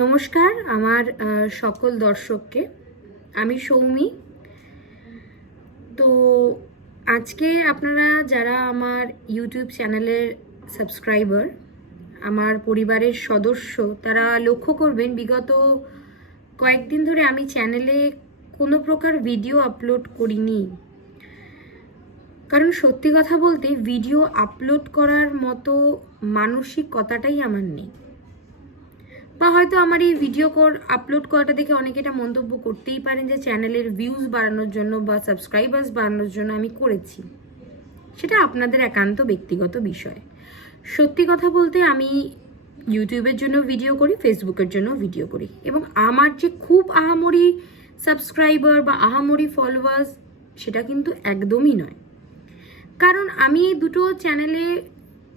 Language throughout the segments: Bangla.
নমস্কার আমার সকল দর্শককে। আমি সৌমি। তো আজকে আপনারা যারা আমার ইউটিউব চ্যানেলের সাবস্ক্রাইবার, আমার পরিবারের সদস্য, তারা লক্ষ্য করবেন বিগত কয়েকদিন ধরে আমি চ্যানেলে কোনো প্রকার ভিডিও আপলোড করিনি। কারণ সত্যি কথা বলতে ভিডিও আপলোড করার মতো মানসিকতাটাই আমার নেই। বা হয়তো আমার এই ভিডিও আপলোড করাটা দেখে অনেকে এটা মন্তব্য করতেই পারেন যে চ্যানেলের ভিউজ বাড়ানোর জন্য বা সাবস্ক্রাইবার্স বাড়ানোর জন্য আমি করেছি। সেটা আপনাদের একান্ত ব্যক্তিগত বিষয়। সত্যি কথা বলতে আমি ইউটিউবের জন্য ভিডিও করি, ফেসবুকের জন্য ভিডিও করি, এবং আমার যে খুব আহামরি সাবস্ক্রাইবার বা আহামরি ফলোয়ার্স সেটা কিন্তু একদমই নয়। কারণ আমি এই দুটো চ্যানেলে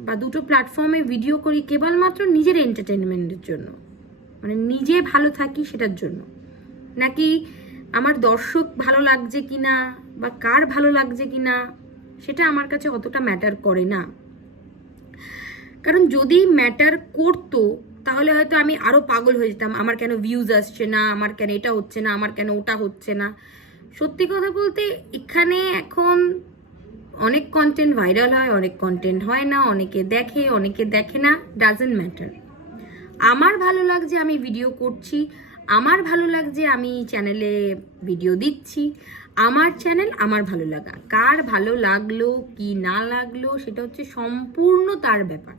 বা দুটো প্ল্যাটফর্মে ভিডিও করি কেবলমাত্র নিজের এন্টারটেনমেন্টের জন্য, মানে নিজে ভালো থাকি সেটার জন্য। নাকি আমার দর্শক ভালো লাগছে কিনা বা কার ভালো লাগছে কিনা সেটা আমার কাছে অতটা ম্যাটার করে না। কারণ যদি ম্যাটার করতো তাহলে হয়তো আমি আরো পাগল হয়ে যেতাম, আমার কেন ভিউজ আসছে না, আমার কেন এটা হচ্ছে না, আমার কেন ওটা হচ্ছে না। সত্যি কথা বলতে এখানে এখন অনেক কন্টেন্ট ভাইরাল হয়, অনেক কন্টেন্ট হয় না, অনেকে দেখে অনেকে দেখে না, ডাজন্ট ম্যাটার। আমার ভালো লাগছে আমি ভিডিও করছি, আমার ভালো লাগছে আমি চ্যানেলে ভিডিও দিচ্ছি, আমার চ্যানেল আমার ভালো লাগা। কার ভালো লাগলো কি না লাগলো সেটা হচ্ছে সম্পূর্ণ তার ব্যাপার।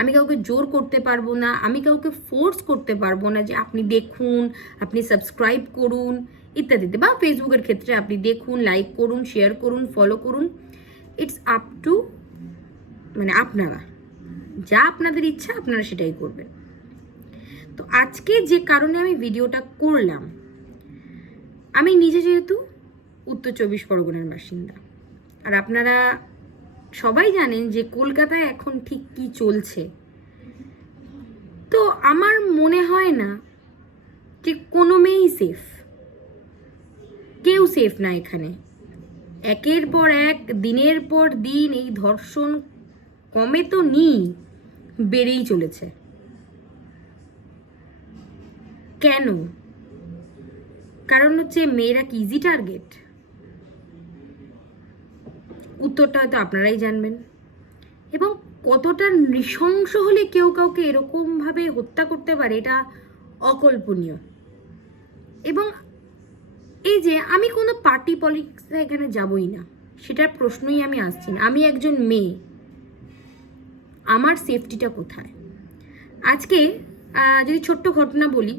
আমি কাউকে জোর করতে পারবো না, আমি কাউকে ফোর্স করতে পারবো না যে আপনি দেখুন, আপনি সাবস্ক্রাইব করুন ইত্যাদিতে। বা ফেসবুকের ক্ষেত্রে আপনি দেখুন, লাইক করুন, শেয়ার করুন, ফলো করুন। ইটস আপ টু, মানে আপনারা যা আপনাদের ইচ্ছা আপনারা সেটাই করবেন। তো আজকে যে কারণে আমি ভিডিওটা করলাম, আমি নিজে যেহেতু উত্তর 24 পরগনার বাসিন্দা, আর আপনারা সবাই জানেন যে কলকাতায় এখন ঠিক কি চলছে। তো আমার মনে হয় না যে কোনো মেয়েই সেফ, কেউ সেফ না এখানে। একের পর এক, দিনের পর দিন এই ধর্ষণ কমে তো নেই, বেড়েই চলেছে। কেন? কারণ হচ্ছে মেয়েরা কি ইজি টার্গেট? উত্তরটা হয়তো আপনারাই জানবেন। এবং কতটা নৃশংস হলে কেউ কাউকে এরকমভাবে হত্যা করতে পারে এটা অকল্পনীয়। এবং এই যে আমি কোনো পার্টি পলিটিক্সে এখানে যাবই না, সেটার প্রশ্নই আমি আসছি না। আমি একজন মেয়ে, আমার সেফটিটা কোথায়? আজকে যদি ছোট্ট ঘটনা বলি,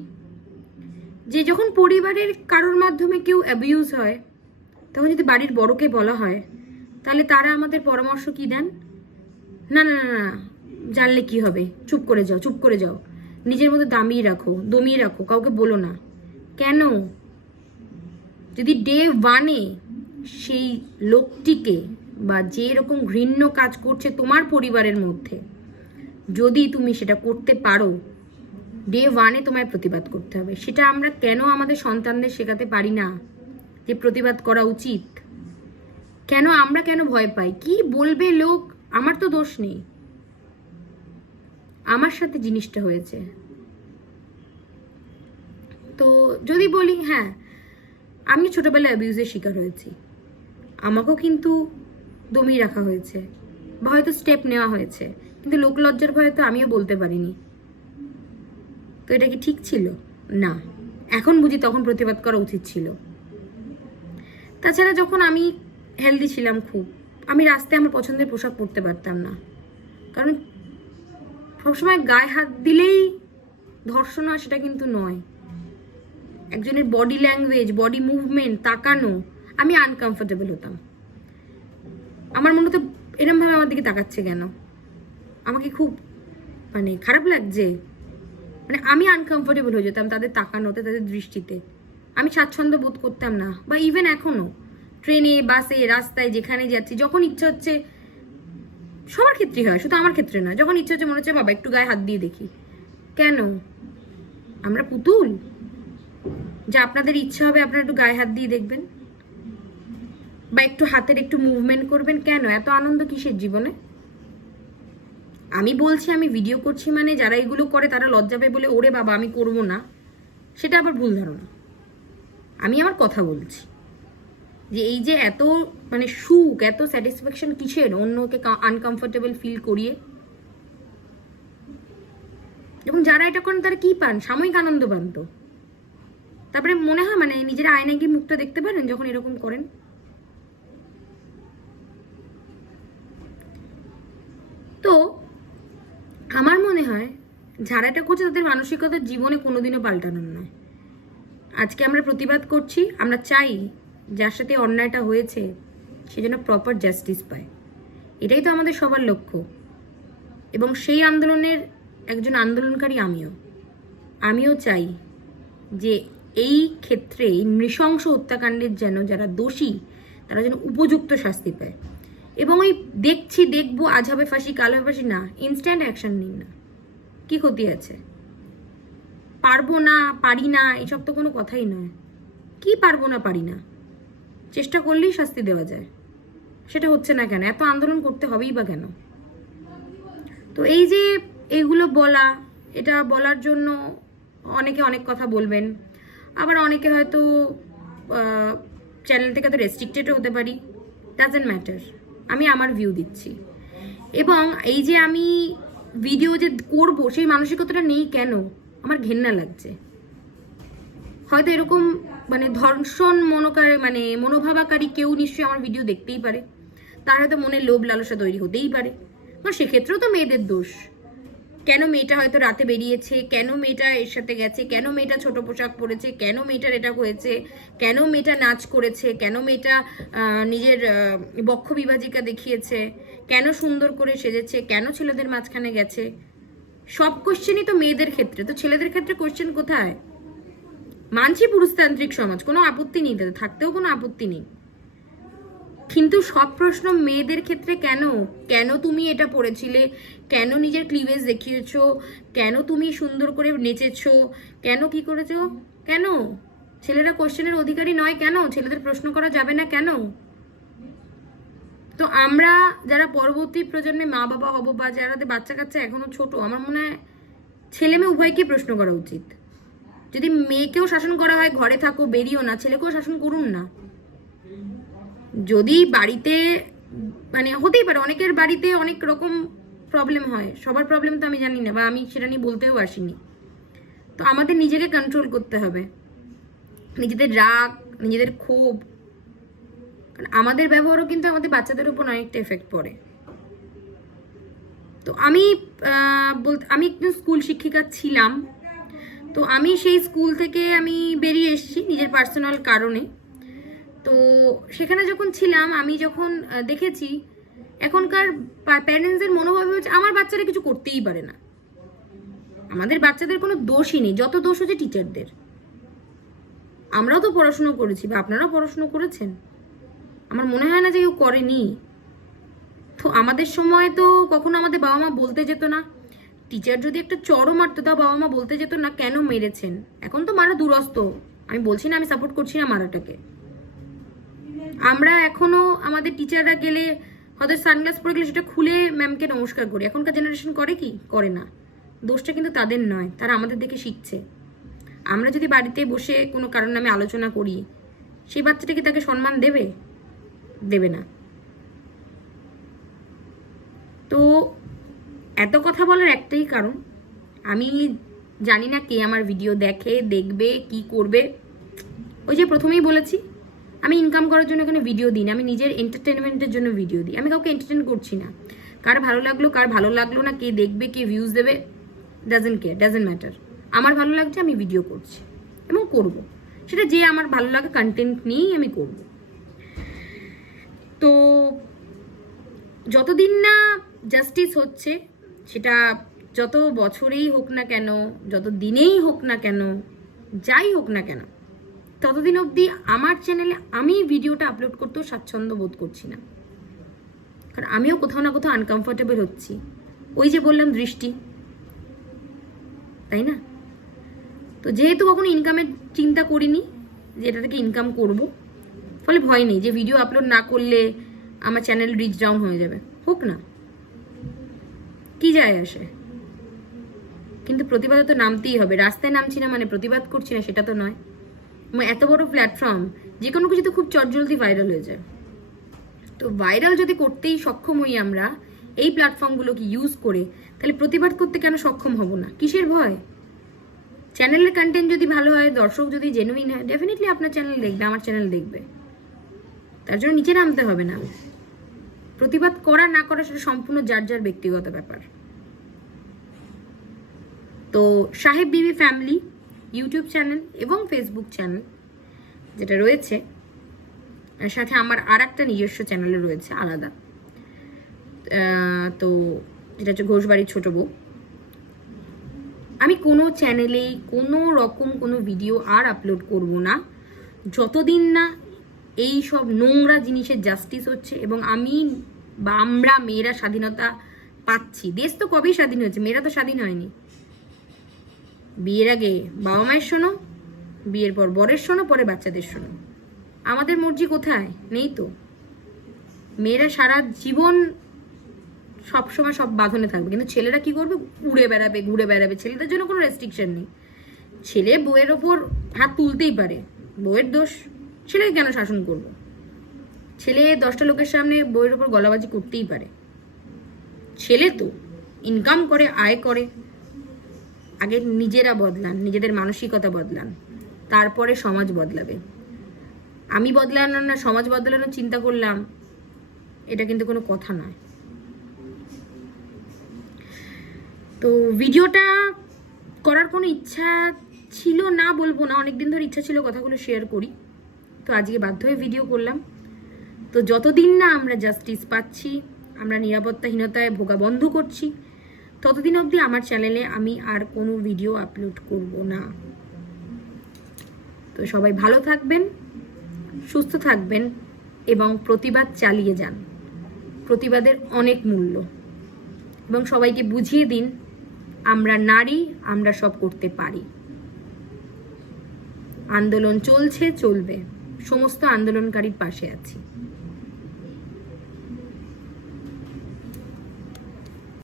যে যখন পরিবারের কারোর মাধ্যমে কেউ অ্যাবিউজ হয়, তখন যদি বাড়ির বড়কে বলা হয়, তাহলে তারা আমাদের পরামর্শ কি দেন? না না না না, জানলে কি হবে, চুপ করে যাও, চুপ করে যাও, নিজের মধ্যে দমিয়ে রাখো, কাউকে বলো না। কেন? যদি ডে 1-এ সেই লোকটিকে বা যে এরকম ঘৃণ্য কাজ করছে তোমার পরিবারের মধ্যে, যদি তুমি সেটা করতে পারো, ডে 1-এ তোমায় প্রতিবাদ করতে হবে। সেটা আমরা কেন আমাদের সন্তানদের শেখাতে পারি না যে প্রতিবাদ করা উচিত? কেন আমরা ভয় পাই? কি বলবে লোক? আমার তো দোষ নেই, আমার সাথে জিনিসটা হয়েছে। তো যদি বলি, হ্যাঁ আমি ছোটবেলায় অ্যাবিউজের শিকার হয়েছি, আমাকেও কিন্তু দমিয়ে রাখা হয়েছে বা হয়তো স্টেপ নেওয়া হয়েছে, কিন্তু লোকলজ্জার ভয়ে তো আমিও বলতে পারিনি। তো এটা কি ঠিক ছিল? না। এখন বুঝি তখন প্রতিবাদ করা উচিত ছিল। তাছাড়া যখন আমি হেলদি ছিলাম খুব, আমি রাস্তায় আমার পছন্দের পোশাক পরতে পারতাম না, কারণ সবসময় গায়ে হাত দিলেই ধর্ষণ হয় সেটা কিন্তু নয়। একজনের বডি ল্যাঙ্গুয়েজ, বডি মুভমেন্ট, তাকানো, আমি আনকমফোর্টেবল হতাম। আমার মনে হতো এরমভাবে আমার দিকে তাকাচ্ছে কেন, আমাকে খুব মানে খারাপ লাগছে, মানে আমি আনকমফোর্টেবল হয়ে যেতাম তাদের তাকানোতে, তাদের দৃষ্টিতে। আমি স্বাচ্ছন্দ্য বোধ করতাম না। বা ইভেন এখনো ট্রেনে, বাসে, রাস্তায় যেখানে যাচ্ছি, যখন ইচ্ছা হচ্ছে, সবার ক্ষেত্রেই হয়, শুধু আমার ক্ষেত্রে না, যখন ইচ্ছা হচ্ছে মনে হচ্ছে বাবা একটু গায়ে হাত দিয়ে দেখি। কেন? আমরা পুতুল যে আপনাদের ইচ্ছা হবে আপনারা একটু গায়ে হাত দিয়ে দেখবেন বা একটু হাতের একটু মুভমেন্ট করবেন? কেন? এত আনন্দ কিসের জীবনে? আমি বলছি আমি ভিডিও করছি মানে যারা এগুলো করে তারা লজ্জা পায় বলে ওরে বাবা আমি করব না, সেটা আবার ভুল ধারণা। আমি আমার কথা বলছি যে এই যে এত মানে সুখ, এত স্যাটিসফ্যাকশন কিসের অন্যকে আনকমফোর্টেবল ফিল করিয়ে? এবং যারা এটা করেন তারা কি পান? সাময়িক আনন্দ পান। তো তারপরে মনে হয় মানে নিজের আয়নায় গিয়ে মুখটা দেখতে পারেন যখন এরকম করেন? তো আমার মনে হয় যারা এটা করছে তাদের মানসিকতা জীবনে কোনোদিনও পাল্টানোর নয়। আজকে আমরা প্রতিবাদ করছি, আমরা চাই যার সাথে অন্যায়টা হয়েছে সে যেন প্রপার জাস্টিস পায়। এটাই তো আমাদের সবার লক্ষ্য। এবং সেই আন্দোলনের একজন আন্দোলনকারী আমিও চাই যে এই ক্ষেত্রে নৃশংস হত্যাকাণ্ডের যেন যারা দোষী তারা যেন উপযুক্ত শাস্তি পায়। এবং ওই দেখবো আজ হবে ফাঁসি কাল হবে ফাঁসি না, ইনস্ট্যান্ট অ্যাকশন নিন না। কি ক্ষতি আছে? পারবো না, পারি না, এসব তো কোনো কথাই নয়। কি পারবো না, পারি না, চেষ্টা করলেই শাস্তি দেওয়া যায়। সেটা হচ্ছে না কেন? এত আন্দোলন করতে হবেই বা কেন? তো এই যে এগুলো বলা, এটা বলার জন্য অনেকে অনেক কথা বলবেন, আবার অনেকে হয়তো চ্যানেল থেকে তো রেস্ট্রিক্টেডও হতে পারি। ডাজেন্ট ম্যাটার, আমি আমার ভিউ দিচ্ছি। এবং এই যে আমি ভিডিও যে করব সেই মানসিকতাটা নেই কেন? আমার ঘেন্না লাগছে। হয়তো এরকম মানে ধর্ষণ মনোভাবাকারী কেউ নিশ্চয়ই আমার ভিডিও দেখতেই পারে, তার হয়তো মনে লোভ লালসা তৈরি হতেই পারে। কারণ সেক্ষেত্রেও তো মেয়েদের দোষ। কেন মেয়েটা হয়তো রাতে বেরিয়েছে, কেন মেয়েটা এর সাথে গেছে, কেন মেয়েটা ছোট পোশাক পরেছে, কেন মেয়েটার এটা হয়েছে, কেন মেয়েটা নাচ করেছে, কেন মেয়েটা নিজের বক্ষ বিভাজিকা দেখিয়েছে, কেন সুন্দর করে সেজেছে, কেন ছেলেদের মাঝখানে গেছে। সব কোশ্চেনই তো মেয়েদের ক্ষেত্রে, তো ছেলেদের ক্ষেত্রে কোশ্চেন কোথায়? মানছি পুরুষতান্ত্রিক সমাজ, কোনো আপত্তি নেই, তাদের থাকতেও কোনো আপত্তি নেই, কিন্তু সব প্রশ্ন মেয়েদের ক্ষেত্রে কেন? কেন তুমি এটা পড়েছিলে, কেন নিজের ক্লিভেজ দেখিয়েছো, কেন তুমি সুন্দর করে নেচেছো, কেন কি করেছো, কেন? ছেলেরা কোশ্চেনের অধিকারী নয় কেন? ছেলেদের প্রশ্ন করা যাবে না কেন? তো আমরা যারা পরবর্তী প্রজন্মে মা বাবা হব বা যারা বাচ্চা কাচ্চা এখনো ছোট, আমার মনে হয় ছেলে মেয়ে উভয়কে প্রশ্ন করা উচিত। যদি মেয়েকেও শাসন করা হয় ঘরে থাকো বেরিও না, ছেলেকেও শাসন করুন না। যদি বাড়িতে মানে হতেই পারে অনেকের বাড়িতে অনেক রকম প্রবলেম হয়, সবার প্রবলেম তো আমি জানি না বা আমি সেটা নিয়ে বলতেও আসিনি। তো আমাদের নিজেকে কন্ট্রোল করতে হবে, নিজেদের রাগ, নিজেদের ক্ষোভ, কারণ আমাদের ব্যবহারও কিন্তু আমাদের বাচ্চাদের উপর অনেকটা এফেক্ট পড়ে। তো আমি একজন স্কুল শিক্ষিকা ছিলাম, তো আমি সেই স্কুল থেকে আমি বেরিয়ে এসেছি নিজের পার্সোনাল কারণে। তো সেখানে যখন ছিলাম আমি যখন দেখেছি এখনকার প্যারেন্টসদের মনোভাব হচ্ছে আমার বাচ্চারা কিছু করতেই পারে না। আমাদের বাচ্চাদের কোনো দোষই নেই, যত দোষ হচ্ছে টিচারদের। আমরাও তো পড়াশুনো করেছি বা আপনারাও পড়াশুনো করেছেন, আমার মনে হয় না যে কেউ করেনি। তো আমাদের সময় তো কখনো আমাদের বাবা মা বলতে যেত না, টিচার যদি একটা চড়ও মারতো তাও বাবা মা বলতে যেত না কেন মেরেছেন। এখন তো মারা দুরস্ত, আমি বলছি না, আমি সাপোর্ট করছি না মারাটাকে। আমরা এখনো আমাদের টিচাররা গেলে হয়তো সানগ্লাস পরে গেলে সেটা খুলে ম্যামকে নমস্কার করি। এখনকার জেনারেশন করে কি? করে না। দোষটা কিন্তু তাদের নয়, তারা আমাদের দেখে শিখছে। আমরা যদি বাড়িতে বসে কোনো কারণ নামে আলোচনা করি, সেই বাচ্চাটা কি তাকে সম্মান দেবে? দেবে না। তো এত কথা বলার একটাই কারণ, আমি জানি না কে আমার ভিডিও দেখবে কি করবে। ওই যে প্রথমেই বলেছি, আমি ইনকাম করার জন্য এখানে ভিডিও দিই না, আমি নিজের এন্টারটেনমেন্টের জন্য ভিডিও দিই। আমি কাউকে এন্টারটেন করছি না। কার ভালো লাগলো কার ভালো লাগলো না, কে দেখবে কে ভিউজ দেবে, ডাজেন্ট ম্যাটার। আমার ভালো লাগছে, আমি ভিডিও করছি এবং করব। সেটা যে আমার ভালো লাগে কন্টেন্ট নিয়েই আমি করব। তো যতদিন না জাস্টিস হচ্ছে, সেটা যত বছরেই হোক না কেন, যত দিনেই হোক না কেন, যাই হোক না কেন, ততদিন অবধি আমার চ্যানেলে আমি ভিডিওটা আপলোড করতেও স্বাচ্ছন্দ্য বোধ করছি না। কারণ আমিও কোথাও না কোথাও আনকমফোর্টেবল হচ্ছি। ওই যে বললাম দৃষ্টি, তাই না? তো যেহেতু কখনো ইনকামের চিন্তা করিনি যে এটা থেকে ইনকাম করব, ফলে ভয় নেই যে ভিডিও আপলোড না করলে আমার চ্যানেল রিচ ডাউন হয়ে যাবে। হোক না, কি যায় আসে? কিন্তু প্রতিবাদে তো নামতেই হবে। রাস্তায় নামছি না মানে প্রতিবাদ করছি না সেটা তো নয়। এত বড় প্ল্যাটফর্ম, যে কোনো কিছু তো খুব চটজলদি ভাইরাল হয়ে যায়। তো ভাইরাল যদি করতেই সক্ষম হই আমরা এই প্ল্যাটফর্মগুলোকে ইউজ করে, তাহলে প্রতিবাদ করতে কেন সক্ষম হব না? কিসের ভয়? চ্যানেলের কন্টেন্ট যদি ভালো হয়, দর্শক যদি জেনুইন হয়, ডেফিনেটলি আপনার চ্যানেল দেখবে, আমার চ্যানেল দেখবে। তার জন্য নিচে নামতে হবে না। প্রতিবাদ করা না করা সেটা সম্পূর্ণ যার যার ব্যক্তিগত ব্যাপার। তো সাহেব বিবি ফ্যামিলি ইউটিউব চ্যানেল এবং ফেসবুক চ্যানেল যেটা রয়েছে, এর সাথে আমার আর একটা নিজস্ব চ্যানেলও রয়েছে আলাদা, তো যেটা হচ্ছে ঘোষবাড়ির ছোট বউ। আমি কোনো চ্যানেলেই কোনো রকম কোনো ভিডিও আর আপলোড করব না যতদিন না এই সব নোংরা জিনিসের জাস্টিস হচ্ছে এবং আমি বা আমরা মেয়েরা স্বাধীনতা পাচ্ছি। দেশ তো কবেই স্বাধীন হয়েছে, মেয়েরা তো স্বাধীন হয়নি। বিয়ের আগে বাবা মায়ের শোনো, বিয়ের পর বরের শোনো, পরে বাচ্চাদের শোনো। আমাদের মর্জি কোথায়? নেই তো। মেয়েরা সারা জীবন সবসময় সব বাঁধনে থাকবে, কিন্তু ছেলেরা কি করবে? উড়ে বেড়াবে, ঘুরে বেড়াবে। ছেলেদের জন্য কোনো রেস্ট্রিকশন নেই। ছেলে বউয়ের ওপর হাত তুলতেই পারে, বউয়ের দোষ। ছেলেকে কেন শাসন করব? ছেলে 10টা লোকের সামনে বউয়ের ওপর গলাবাজি করতেই পারে। ছেলে তো ইনকাম করে, আয় করে। আগে নিজেরা বদলান, নিজেদের মানসিকতা বদলান, তারপরে সমাজ বদলাবে। আমি বদলানো না সমাজ বদলানোর চিন্তা করলাম, এটা কিন্তু কোনো কথা নয়। তো ভিডিওটা করার কোনো ইচ্ছা ছিল না বলবো না, অনেকদিন ধরে ইচ্ছা ছিল কথাগুলো শেয়ার করি, তো আজকে বাধ্য হয়ে ভিডিও করলাম। তো যতদিন না আমরা জাস্টিস পাচ্ছি, আমরা নিরাপত্তাহীনতায় ভোগা বন্ধ করছি, ততদিন অবধি আমার চ্যানেলে আমি আর কোনো ভিডিও আপলোড করব না। তো সবাই ভালো থাকবেন, সুস্থ থাকবেন এবং প্রতিবাদ চালিয়ে যান। প্রতিবাদের অনেক মূল্য, এবং সবাইকে বুঝিয়ে দিন আমরা নারী, আমরা সব করতে পারি। আন্দোলন চলছে, চলবে। সমস্ত আন্দোলনকারীর পাশে আছি।